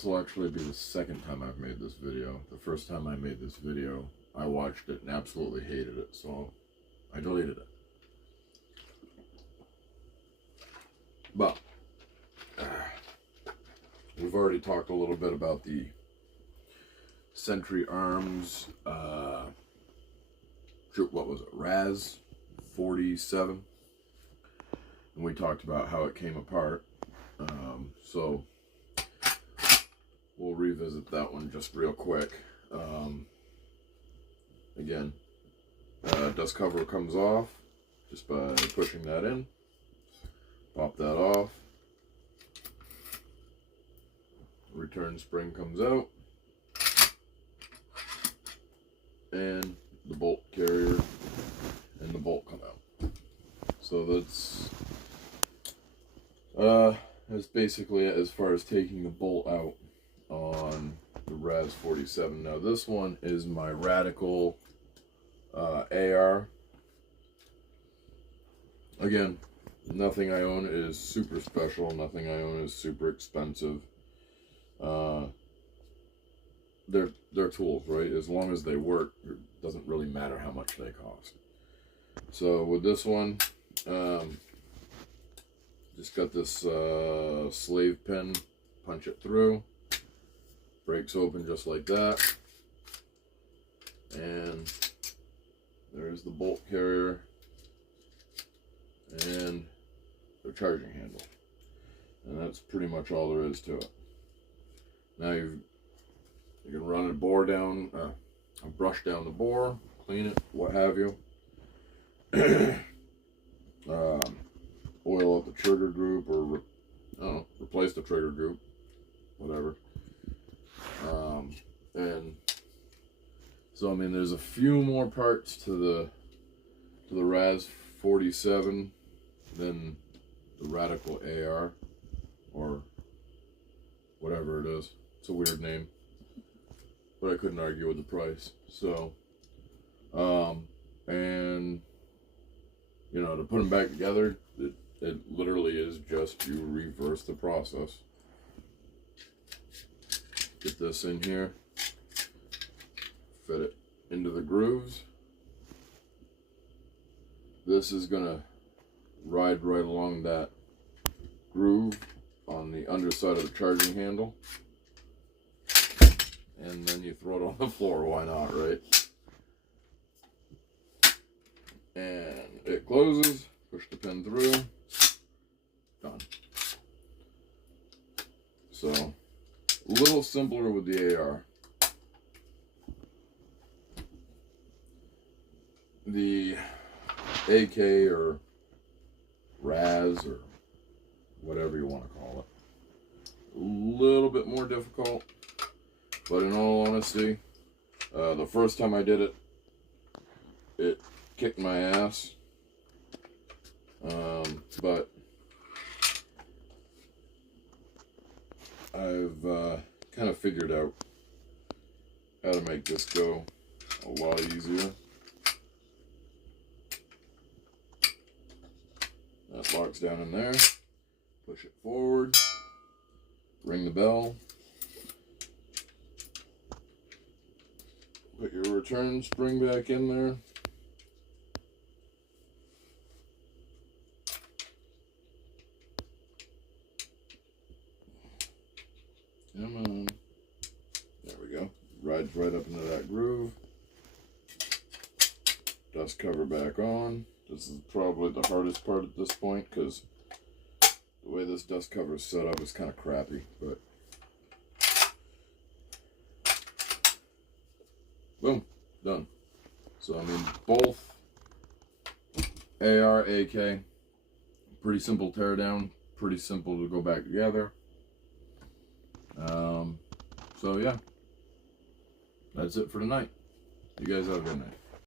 this will actually be the second time I've made this video. The first time I made this video, I watched it and absolutely hated it, so I deleted it. But we've already talked a little bit about the Century Arms, what was it, ar15, and we talked about how it came apart. So we'll revisit that one just real quick. Again, dust cover comes off just by pushing that in. Pop that off. Return spring comes out. And the bolt carrier and the bolt come out. So that's basically it as far as taking the bolt out on the ar15. Now this one is my Radical AR. Again, nothing I own is super special, nothing I own is super expensive. They're tools, right? As long as they work, it doesn't really matter how much they cost. So with this one, just got this slave pin, punch it through, breaks open just like that, and there's the bolt carrier and the charging handle, and that's pretty much all there is to it. Now you can run a bore down, a brush down the bore, clean it, what have you. Oil up the trigger group, or replace the trigger group, whatever. And so I mean, there's a few more parts to the ar15 than the Radical AR, or whatever it is. It's a weird name, but I couldn't argue with the price. So, and you know, to put them back together, it literally is just you reverse the process. Get this in here, fit it into the grooves. This is gonna ride right along that groove on the underside of the charging handle, and then you throw it on the floor. Why not, right? And it closes. Push the pin through. Done. So a little simpler with the AR. The AK or Raz or whatever you want to call it, a little bit more difficult, but in all honesty, the first time I did it, it kicked my ass, but I've kind of figured out how to make this go a lot easier. That locks down in there. Push it forward. Ring the bell. Put your return spring back in there. Come on. There we go. Rides right up into that groove. Dust cover back on. This is probably the hardest part at this point, because the way this dust cover is set up is kind of crappy, but boom, done. So I mean, both AR, AK, pretty simple teardown, pretty simple to go back together. So yeah, that's it for tonight. You guys have a good night.